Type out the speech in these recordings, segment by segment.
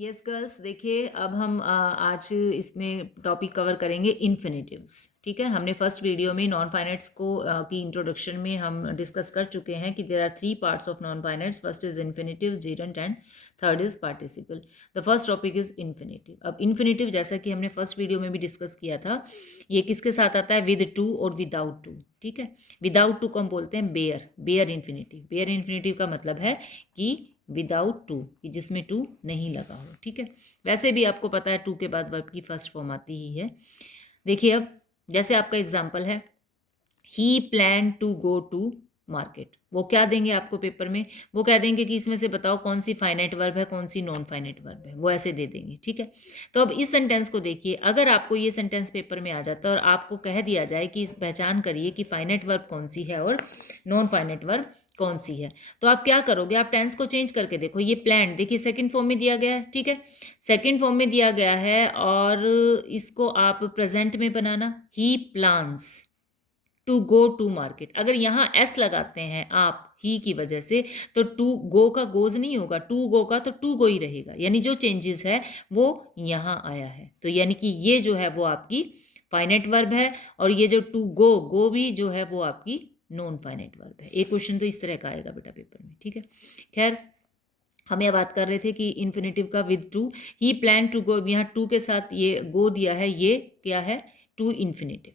Yes girls, देखिए अब हम आज इसमें टॉपिक कवर करेंगे इन्फिनेटिव्स। ठीक है, हमने फर्स्ट वीडियो में नॉन फाइनाइट्स को की इंट्रोडक्शन में हम डिस्कस कर चुके हैं कि there are three parts of non finites. First is infinitive, gerund and third is participle. The first topic is infinitive. अब इन्फिनेटिव जैसा कि हमने फर्स्ट वीडियो में भी डिस्कस किया था, ये किसके साथ आता है? विद टू और विदाउट टू। ठीक है, विदाउट टू को हम बोलते हैं bare, bare infinitive. Bare infinitive का मतलब है कि विदाउट टू, कि जिसमें टू नहीं लगा हो। ठीक है, वैसे भी आपको पता है टू के बाद वर्ब की फर्स्ट फॉर्म आती ही है। देखिए अब जैसे आपका एग्जाम्पल है, he plan to go to market. वो क्या देंगे आपको पेपर में? वो कह देंगे कि इसमें से बताओ कौन सी फाइनाइट वर्ब है, कौन सी नॉन फाइनाइट वर्ब है। वो ऐसे दे देंगे। ठीक है, तो अब इस सेंटेंस को देखिए, अगर आपको ये सेंटेंस पेपर में आ जाता है और आपको कह दिया जाए कि पहचान करिए कि फाइनाइट वर्ब कौन सी है और नॉन फाइनाइट वर्ब कौन सी है, तो आप क्या करोगे? आप टेंस को चेंज करके देखो। ये प्लान देखिए सेकंड फॉर्म में दिया गया है। ठीक है, सेकंड फॉर्म में दिया गया है और इसको आप प्रेजेंट में बनाना, he plans to go to market. अगर यहाँ एस लगाते हैं आप ही की वजह से, तो टू गो का गोज नहीं होगा, टू गो का तो टू गो ही रहेगा। यानी जो चेंजेस है वो यहाँ आया है। तो यानी कि ये जो है वो आपकी फाइनाइट वर्ब है और ये जो टू गो, गो भी जो है वो आपकी नॉन फाइनाइट वर्ब है। एक क्वेश्चन तो इस तरह का आएगा बेटा पेपर में। ठीक है, खैर हम यह बात कर रहे थे कि इन्फिनेटिव का with to, he plan to go, यहाँ टू के साथ ये गो दिया है, ये क्या है? To infinitive.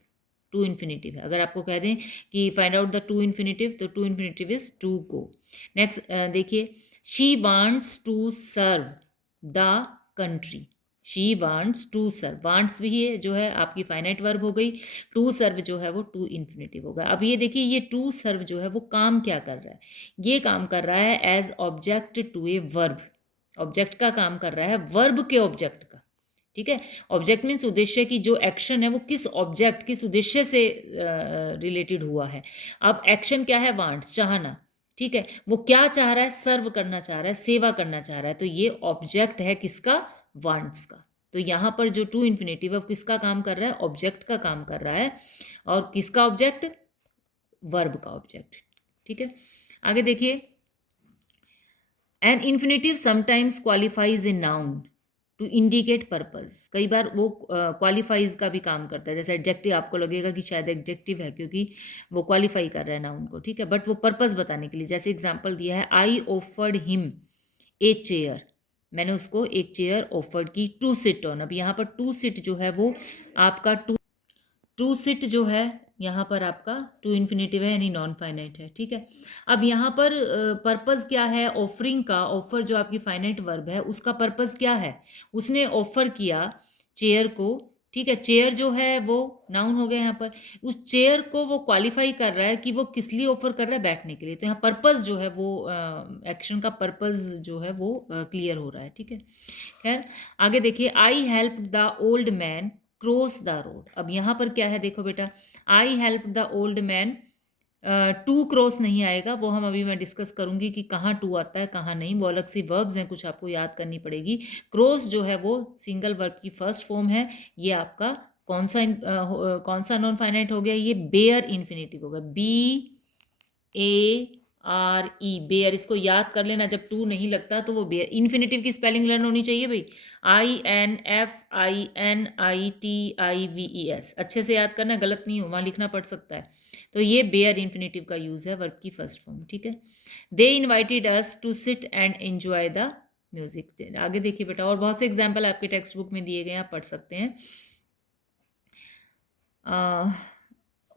टू इन्फिनेटिव है। अगर आपको कह दें कि find out the to infinitive, तो to infinitive is to go. Next देखिए, she wants to serve the country. She wants to serve, wants भी है जो है आपकी फाइनाइट वर्ब हो गई, टू सर्व जो है वो टू इन्फिनेटिव होगा। अब ये देखिए, ये टू सर्व जो है वो काम क्या कर रहा है? ये काम कर रहा है as object to a verb. Object का काम कर रहा है वर्ब के ऑब्जेक्ट का। ठीक है, ऑब्जेक्ट मीन्स उद्देश्य की जो एक्शन है वो किस ऑब्जेक्ट, किस उद्देश्य से रिलेटेड हुआ है। अब एक्शन क्या है? वांट्स, चाहना। ठीक है, वो क्या चाह रहा है? सर्व करना चाह रहा है, सेवा करना चाह रहा है। तो ये ऑब्जेक्ट है किसका? वांट्स का। तो यहाँ पर जो टू इन्फिनेटिव है किसका काम कर रहा है? ऑब्जेक्ट का काम कर रहा है। और किसका ऑब्जेक्ट? वर्ब का ऑब्जेक्ट। ठीक है, आगे देखिए, an infinitive sometimes qualifies a noun to indicate purpose. कई बार वो क्वालिफाइज का भी काम करता है। जैसे एडजेक्टिव आपको लगेगा कि शायद एडजेक्टिव है क्योंकि वो क्वालिफाई कर रहा है नाउन को। ठीक है, बट वो पर्पज बताने के लिए, जैसे एग्जांपल दिया है, I offered him a chair. मैंने उसको एक चेयर ऑफर्ड की टू सिट ऑन। अब यहाँ पर टू सिट जो है वो आपका टू सिट जो है यहाँ पर आपका टू इन्फिनेटिव है, यानी नॉन फाइनाइट है। ठीक है, अब यहाँ पर पर्पस क्या है? ऑफरिंग का, ऑफर जो आपकी फाइनाइट वर्ब है उसका पर्पस क्या है? उसने ऑफर किया चेयर को। ठीक है, चेयर जो है वो नाउन हो गया यहाँ पर। उस चेयर को वो क्वालिफाई कर रहा है कि वो किस लिए ऑफर कर रहा है? बैठने के लिए। तो यहाँ पर्पस जो है वो एक्शन का पर्पस जो है वो क्लियर हो रहा है। ठीक है, खैर आगे देखिए, I help the old man cross the road. अब यहाँ पर क्या है? देखो बेटा, I help the old man, to cross नहीं आएगा। वो हम अभी मैं डिस्कस करूंगी कि कहाँ टू आता है कहाँ नहीं। वो अलग सी वर्ब्स हैं, कुछ आपको याद करनी पड़ेगी। क्रॉस जो है वो सिंगल वर्ब की फर्स्ट फॉर्म है। ये आपका कौन सा नॉन फाइनाइट हो गया? ये बेयर इन्फिनेटिव होगा, BARE, बेयर। इसको याद कर लेना, जब टू नहीं लगता तो वो बेयर। इन्फिनेटिव की स्पेलिंग लर्न होनी चाहिए भाई, INFINITIVES। अच्छे से याद करना, गलत नहीं हो, वहाँ लिखना पड़ सकता है। तो ये बेयर इन्फिनेटिव का यूज़ है वर्ब की फर्स्ट फॉर्म। ठीक है, they invited us to sit and enjoy the music. आगे देखिए बेटा, और बहुत से एग्जाम्पल आपके टेक्स्ट बुक में दिए गए हैं, आप पढ़ सकते हैं।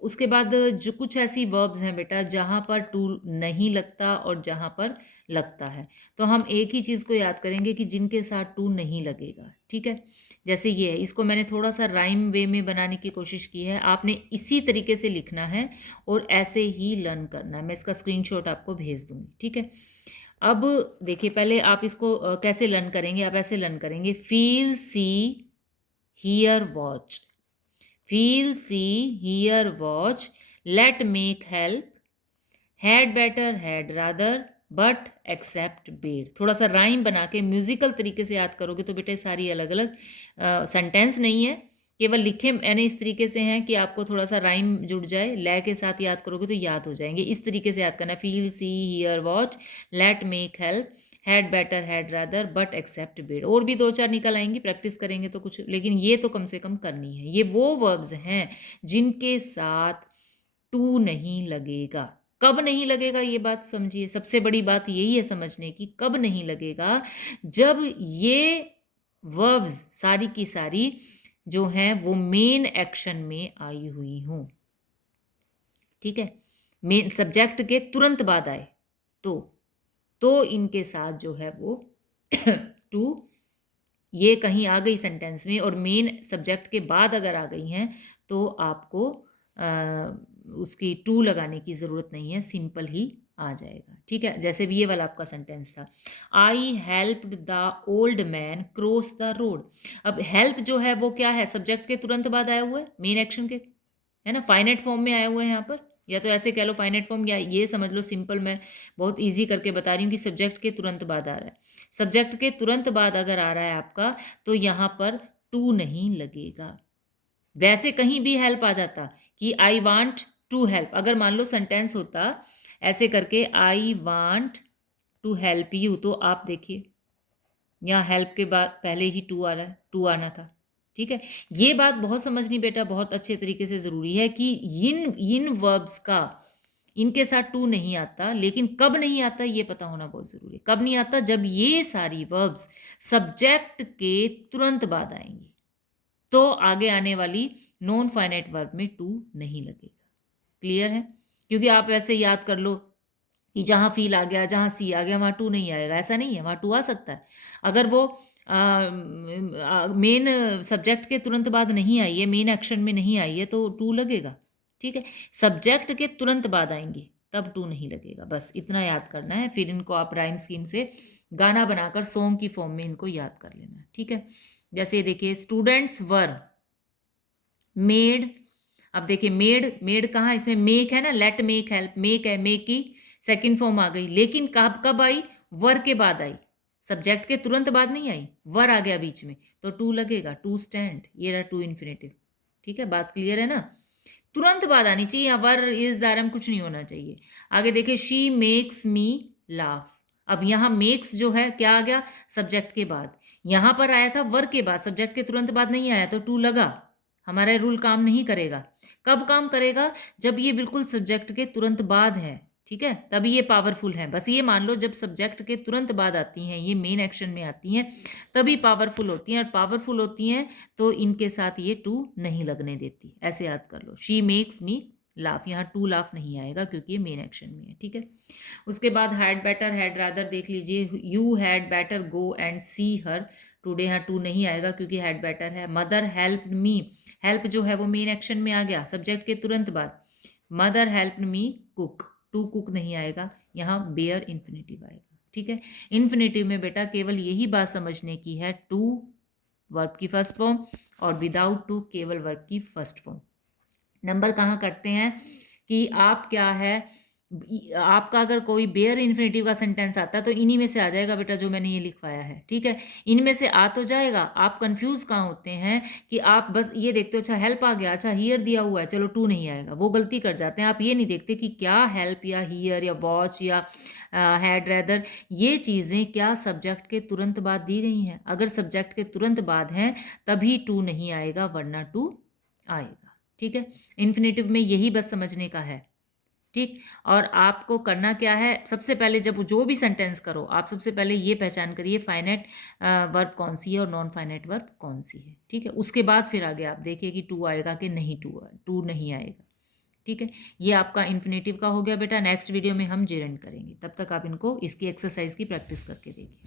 उसके बाद जो कुछ ऐसी वर्ब्स हैं बेटा जहाँ पर टू नहीं लगता और जहाँ पर लगता है, तो हम एक ही चीज़ को याद करेंगे कि जिनके साथ टू नहीं लगेगा। ठीक है, जैसे ये है, इसको मैंने थोड़ा सा राइम वे में बनाने की कोशिश की है। आपने इसी तरीके से लिखना है और ऐसे ही लर्न करना है। मैं इसका स्क्रीनशॉट आपको भेज दूँगी। ठीक है, अब देखिए, पहले आप इसको कैसे लर्न करेंगे? आप ऐसे लर्न करेंगे, feel, see, hear, watch. Feel, see, hear, watch, let, make, help, had better, had rather, but, except, bid. थोड़ा सा राइम बना के म्यूजिकल तरीके से याद करोगे तो बेटे सारी अलग अलग सेंटेंस नहीं है, केवल लिखे मैंने इस तरीके से हैं कि आपको थोड़ा सा राइम जुड़ जाए। लय के साथ याद करोगे तो याद हो जाएंगे। इस तरीके से याद करना है, feel, see, hear, watch, let, make, help, had better, had rather, but except bid. और भी 2-4 निकल आएंगी, प्रैक्टिस करेंगे तो कुछ, लेकिन ये तो कम से कम करनी है। ये वो वर्ब्स हैं जिनके साथ टू नहीं लगेगा। कब नहीं लगेगा ये बात समझिए, सबसे बड़ी बात यही है समझने की, कब नहीं लगेगा, जब ये वर्ब्स सारी की सारी जो हैं वो मेन एक्शन में आई हुई हों। ठीक है, मेन सब्जेक्ट के तुरंत बाद आए तो इनके साथ जो है वो टू ये कहीं आ गई सेंटेंस में और मेन सब्जेक्ट के बाद अगर आ गई हैं तो आपको उसकी टू लगाने की ज़रूरत नहीं है, सिंपल ही आ जाएगा। ठीक है, जैसे भी ये वाला आपका सेंटेंस था, आई helped the old man cross the road. अब हेल्प जो है वो क्या है, सब्जेक्ट के तुरंत बाद आया हुआ है, मेन एक्शन के, है ना, फाइनाइट फॉर्म में आए हुए हैं यहाँ पर, या तो ऐसे कह लो फाइनाइट फॉर्म, या ये समझ लो सिंपल, मैं बहुत इजी करके बता रही हूँ कि सब्जेक्ट के तुरंत बाद आ रहा है। सब्जेक्ट के तुरंत बाद अगर आ रहा है आपका तो यहाँ पर टू नहीं लगेगा। वैसे कहीं भी हेल्प आ जाता कि आई वांट टू हेल्प, अगर मान लो सेंटेंस होता ऐसे करके I want to help you, तो आप देखिए यहाँ हेल्प के बाद पहले ही टू आ रहा है, टू आना था। ठीक है, ये बात बहुत समझनी बेटा, बहुत अच्छे तरीके से ज़रूरी है कि इन वर्ब्स का इनके साथ टू नहीं आता, लेकिन कब नहीं आता ये पता होना बहुत ज़रूरी है। कब नहीं आता, जब ये सारी वर्ब्स सब्जेक्ट के तुरंत बाद आएंगी, तो आगे आने वाली नॉन फाइनाइट वर्ब में टू नहीं लगेगा। क्लियर है? क्योंकि आप ऐसे याद कर लो कि जहाँ फील आ गया, जहाँ सी आ गया, वहाँ टू नहीं आएगा, ऐसा नहीं है, वहाँ टू आ सकता है। अगर वो मेन सब्जेक्ट के तुरंत बाद नहीं आई है, मेन एक्शन में नहीं आई है, तो टू लगेगा। ठीक है, सब्जेक्ट के तुरंत बाद आएंगी तब टू नहीं लगेगा, बस इतना याद करना है। फिर इनको आप राइम स्कीम से गाना बनाकर सॉन्ग की फॉर्म में इनको याद कर लेना है। ठीक है, जैसे देखिए स्टूडेंट्स वर मेड। अब देखिए मेड, मेड कहाँ, इसमें मेक है ना, लेट मेक हेल्प, मेक है, मेक की सेकंड फॉर्म आ गई, लेकिन कब कब आई, वर के बाद आई, सब्जेक्ट के तुरंत बाद नहीं आई, वर आ गया बीच में, तो टू लगेगा, टू स्टैंड, ये रहा टू इन्फिनेटिव। ठीक है, बात क्लियर है ना, तुरंत बाद आनी चाहिए, वर इज आरम कुछ नहीं होना चाहिए। आगे देखिए शी मेक्स मी लाफ। अब यहाँ मेक्स जो है क्या आ गया, सब्जेक्ट के बाद, यहाँ पर आया था वर के बाद, सब्जेक्ट के तुरंत बाद नहीं आया, तो टू लगा। हमारा रूल काम नहीं करेगा। कब काम करेगा, जब ये बिल्कुल सब्जेक्ट के तुरंत बाद है। ठीक है, तभी ये पावरफुल है। बस ये मान लो जब सब्जेक्ट के तुरंत बाद आती हैं, ये मेन एक्शन में आती हैं, तभी पावरफुल होती हैं, और पावरफुल होती हैं तो इनके साथ ये टू नहीं लगने देती। ऐसे याद कर लो, शी मेक्स मी लाफ, यहाँ टू लाफ नहीं आएगा क्योंकि ये मेन एक्शन में है। ठीक है, उसके बाद हैड बेटर, हैड रादर देख लीजिए, you had better go and see her today, यहाँ टू नहीं आएगा क्योंकि हैड बेटर है। मदर हेल्प मी, हेल्प जो है वो मेन एक्शन में आ गया सब्जेक्ट के तुरंत बाद, mother help me cook, to cook नहीं आएगा, यहाँ बेयर इन्फिनेटिव आएगा। ठीक है, इन्फिनेटिव में बेटा केवल यही बात समझने की है, टू वर्ब की फर्स्ट फॉर्म और विदाउट टू केवल वर्ब की फर्स्ट फॉर्म। नंबर कहाँ करते हैं कि आप क्या है, आपका अगर कोई बेयर इन्फिनेटिव का सेंटेंस आता है तो इन्हीं में से आ जाएगा बेटा, जो मैंने ये लिखवाया है। ठीक है, इनमें से आ तो जाएगा, आप कंफ्यूज कहाँ होते हैं कि आप बस ये देखते हो अच्छा हेल्प आ गया, अच्छा हियर दिया हुआ है, चलो टू नहीं आएगा, वो गलती कर जाते हैं। आप ये नहीं देखते कि क्या हेल्प या हियर या वॉच या हैड रेदर, ये चीज़ें क्या सब्जेक्ट के तुरंत बाद दी गई हैं। अगर सब्जेक्ट के तुरंत बाद हैं तभी टू नहीं आएगा, वरना टू आएगा। ठीक है, इन्फिनेटिव में यही बस समझने का है। ठीक, और आपको करना क्या है, सबसे पहले जब जो भी सेंटेंस करो, आप सबसे पहले ये पहचान करिए फाइनाइट वर्ब कौन सी है और नॉन फाइनाइट वर्ब कौन सी है। ठीक है, उसके बाद फिर आगे आप देखिए कि टू आएगा कि नहीं, टू नहीं आएगा। ठीक है, ये आपका इन्फिनेटिव का हो गया बेटा। नेक्स्ट वीडियो में हम जेरेंड करेंगे, तब तक आप इनको इसकी एक्सरसाइज की प्रैक्टिस करके देखिए।